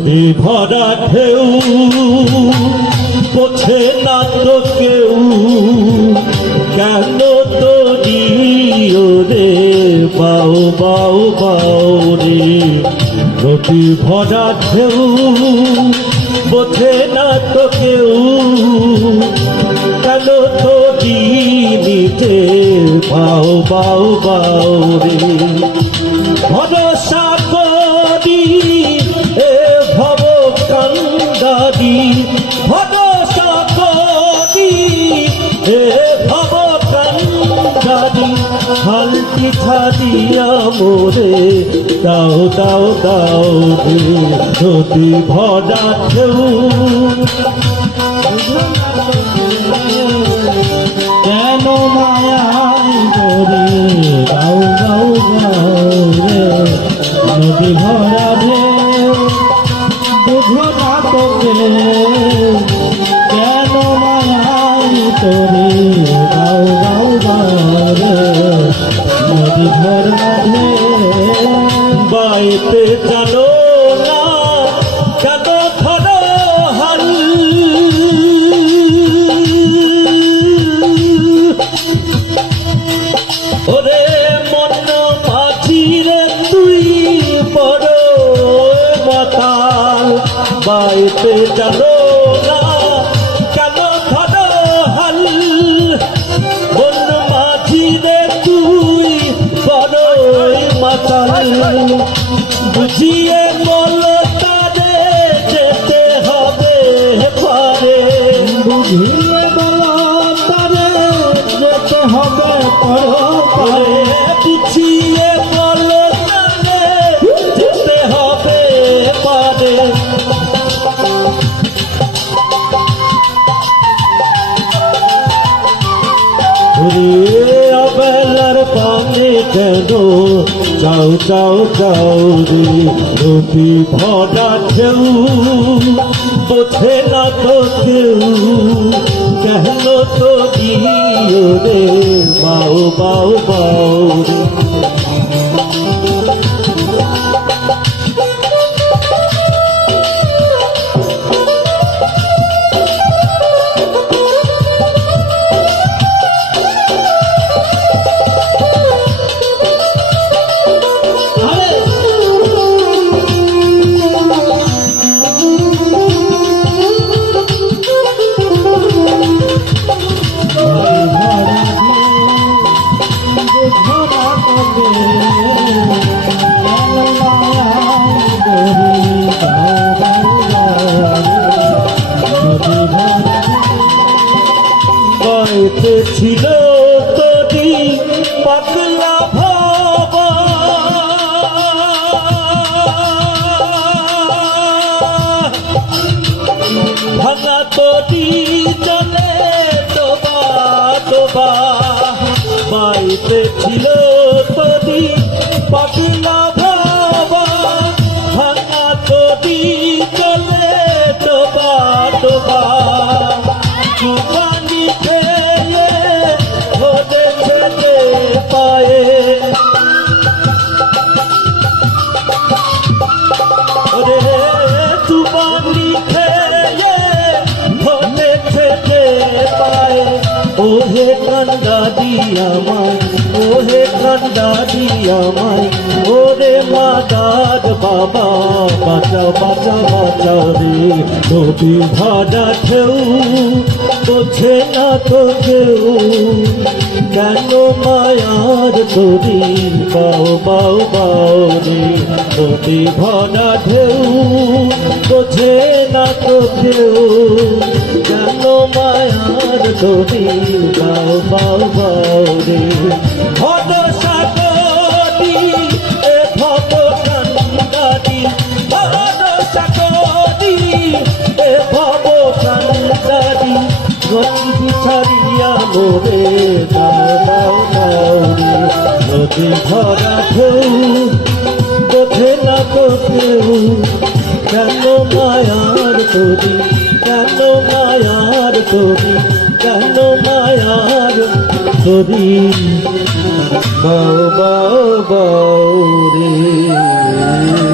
নদী ভরা ঢেউ বোঝে না তো কেউ কেন তোরি ওরে বাউ বাউ বাউ রে নদী ভরা ঢেউ বোঝে না তো কেউ কেন তোরি নিতে বাউ বাউ বাউ রে ভরসা করি এ ভব কান্দারি ভরসা করি এ ভব কান্দারি হালকি ছাড়িয়া মোরে দাও দাও দাও রে নদী ভরা ঢেউ কেন মায়াই করে দাও দাও দাও রে নদী ভরা ঢেউ বুঝো না তোকে কেন মায়াই করে দাও দাও দাও রে নদী ভরা ঢেউ বাইতে জানো না কেন ধরো হাল ওরে মন মাঝিরে তুই বড় মাতাল বাইতে জানো না কেন ধরো হাল মন মাঝিরে তুই বড় মাতাল বুঝিয়ে বল তারে যেতে হবে পারে বুঝিয়ে বল তারে যেতে হবে পারে বুঝিয়ে বল তারে যেতে হবে পারে অবেলার পানে কেন চাও চাও চাও রে নদী ভরা ঢেউ বোঝে না তো কেউ কেন তো দিও রে বাউ বাউ বাউ রে ছিল তোরি পাগলা ভাবা ভাঙা তোরি চলে তোবা তোবা বাইতে ছিল তোরি পাগলা ভাবা ভাঙা তোরি চলে তোবা তোবা পানি ফেলে ভোলে ছেলে পায়ে রে তুমানি খেয়ে ভোলে ছেলে পায়ে ওহে কান্দা দিয়া মাই ওহে কান্দা দিয়া মাই ওরে মাদার বাবা বাঁচাও বাঁচাও বাঁচাও রে নদী ভরা ঢেউ বোঝে না তো কেউ কেন মায়ার তোরি বাউ বাউ বাউ রে নদী ভরা ঢেউ বোঝে না তো কেউ কেন মায়ার তোরি বাউ বাউ বাউ রে ভরসা করি এ ভব কান্দারি ভরসা করি এ ভব কান্দারি গতি ছাড়িয়া মোরে দাও দাও দাও রে নদী ভরা ঢেউ বোঝে না তো কেউ কেন মায়ার তোরি কেন মায়ার তোরি কেন মায়ার তোরি বাউ বাউ বাউ রে